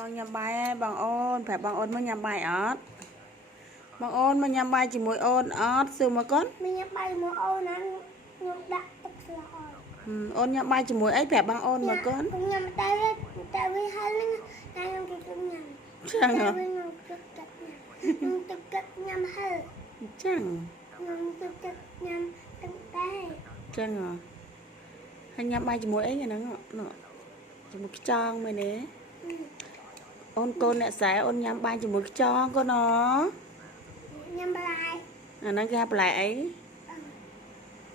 មកញ៉ាំបាយឯងបងអូនប្រាប់បងអូនមកញ៉ាំបាយអត់បងអូនមកញ៉ាំបាយជាមួយអូនអត់សួរមកកូនមកញ៉ាំបាយជាមួយអូនណាខ្ញុំដាក់ទឹកស្លអត់អូនញ៉ាំបាយជាមួយអីប្រាប់បងអូនមកកូនខ្ញុំញ៉ាំតែវាហើយហ្នឹងខ្ញុំទៅញ៉ាំចឹងហ៎ខ្ញុំទឹកកាត់ញ៉ាំហើយចឹងខ្ញុំទឹកកាត់ញ៉ាំទឹកតែចឹងហ៎ហើយញ៉ាំបាយជាមួយអីហ្នឹងជាមួយខ្ចង់មែនទេអូនកូនអ្នកស្រែអូនញ៉ាំបាយជាមួយខ្ចង់កូនញ៉ាំបន្លែអាហ្នឹងគេហៅបន្លែអី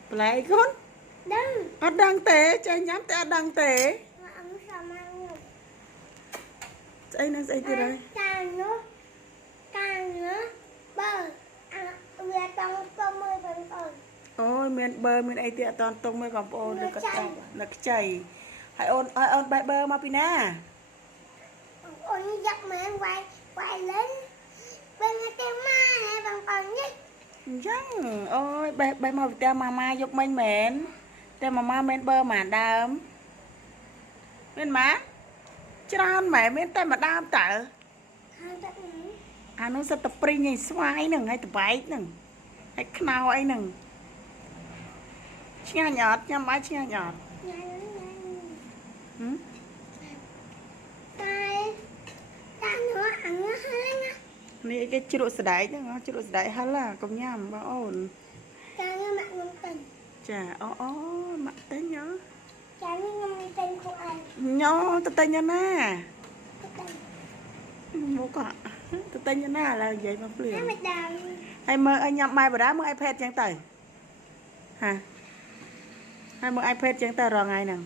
បន្លែអីកូនដឹងអត់ដឹងទេចេះញ៉ាំតែអត់ដឹងទេអ៊ំសមមកស្អីនឹងស្អីទៀតហើយកាលនោះបើវាតង់ទៅមើលបងប្អូនអូយមានប៊ឺមានអីទៀតអត់តន់តុងមើលបងប្អូននៅកន្ទប់នៅខ្ចីហើយអូនបែបប៊ឺមកពីណាអូនយ៉ាក់មែនវាយលេងពេលទៅម៉ាណែបងប្អូននេះអញ្ចឹងអូយបេះមកពីផ្ទះម៉ាម៉ាយកមិញមែនតែម៉ាម៉ាមែនប៊ឺម៉ាដើមមានម៉ាច្រើនម៉ែមានតែម្ដើមតើហើយតែអានោះសិតតែព្រីងឯស្វាយហ្នឹងហើយតបែកហ្នឹងហើយខ្នោអីហ្នឹងឆ្ងាញ់អត់ញ៉ាំបាយឆ្ងាញ់អត់តែនោះអញហើយណានេះគេជ្រក់សដែកហ្នឹងជ្រក់សដែកហិលកុំញ៉ាំបងអូនចាខ្ញុំមកខ្ញុំទិញចាអូមកទិញហ៎ចាខ្ញុំទិញគូអីញ៉ោទៅទិញណាមកក៏ទៅទិញណាឡើយនិយាយមកភ្លាមមិនដឹងហើយមើលឲ្យញ៉ាំបាយបដាមើល iPad ចឹងទៅហាហើយមើល iPad ចឹងទៅរងថ្ងៃហ្នឹង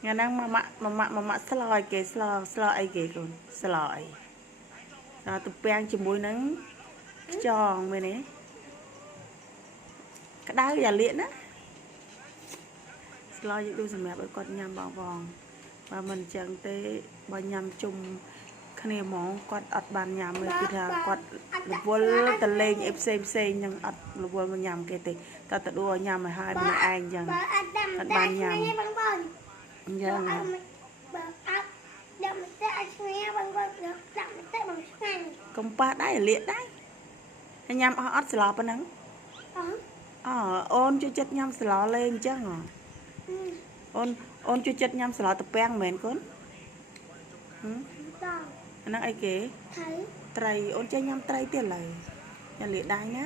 ថ្ងៃហ្នឹងម៉ាក់ស្លោឲ្យគេស្លោអីគេកូនស្លោអីដល់ទំពាំងជាមួយនឹងខ្ចងមែនទេក្តៅយ៉ាលៀកណាស្លោយកដូចសម្រាប់ឲ្យគាត់ញ៉ាំបងបើមិនអញ្ចឹងទេបើញ៉ាំជុំគ្នាហ្មងគាត់អត់បានញ៉ាំទេគឺថាគាត់រវល់ទៅលេងអីផ្សេងនឹងអត់រវល់មកញ៉ាំគេទេតើតដួលញ៉ាំឲ្យហើយម្នាក់ឯងអញ្ចឹងអត់បានញ៉ាំបងប្អូនអញ្ចឹងបើអត់ដាក់មកតែឲ្យឆ្ងាញ់បងប្អូនដាក់មកតែបងឆ្ងាញ់កុំប៉ះដៃលាកដៃហើយញ៉ាំអត់ស្លោប៉ុណ្ណឹងអូនជួយចិត្តញ៉ាំស្លោលេងអញ្ចឹងអូនជួយចិត្តញ៉ាំស្លោតពាំងមែនកូនអាហ្នឹងអីគេត្រីអូនចេះញ៉ាំត្រីទៀតឡើយញ៉ាំលាកដៃណា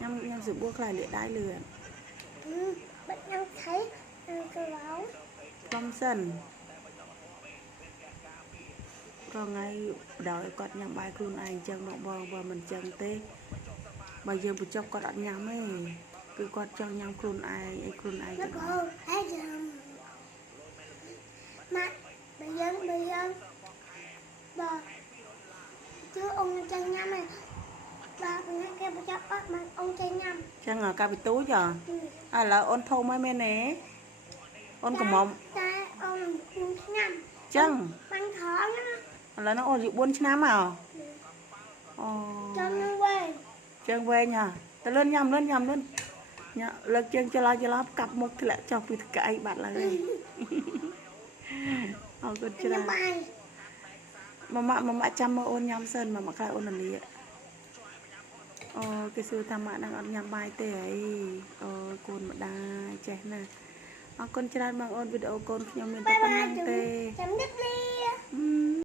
ញ៉ាំស្រួលខ្លាយលាកដៃលឿនបាត់ញ៉ាំត្រីស្លោកំសិនក៏ថ្ងៃដល់ឲ្យគាត់ញ៉ាំបាយខ្លួនឯងអញ្ចឹងមកបងបើមិនអញ្ចឹងទេបើយើងបញ្ចុកគាត់អត់ញ៉ាំទេគឺគាត់ចង់ញ៉ាំខ្លួនឯងអីខ្លួនឯងទៅហើយចាំម៉ាក់បើយើងបើជឿអង្គចង់ញ៉ាំហើយបាទថ្ងៃគេបញ្ចុកអត់មកអង្គចង់ញ៉ាំចឹងកាពីទូចឥឡូវអូនធំហើយមែនទេអូនកំមុំតែអូនខ្ញុំចឹងបាញ់ខំណាឥឡូវនោះអូនអាយុ4ឆ្នាំហ៎អូចឹងវែងហ៎ទៅលឿនញ៉ាំលឿនលើកជើងចលាកាប់មុខធ្លាក់ចុះពីតកៅបាត់ឡើយអរគុណច្រើនម៉ាក់ចាំមើលអូនញ៉ាំសិនម៉ាក់ខ្លាចអូនលាកអូគេសួរថាម៉ាក់នឹងអត់ញ៉ាំបាយទេអីអូកូនម្ដាយចេះណាអរគុណច្រើនបងអូនវីដេអូកូនខ្ញុំមានតែប៉ុណ្្នឹងទេ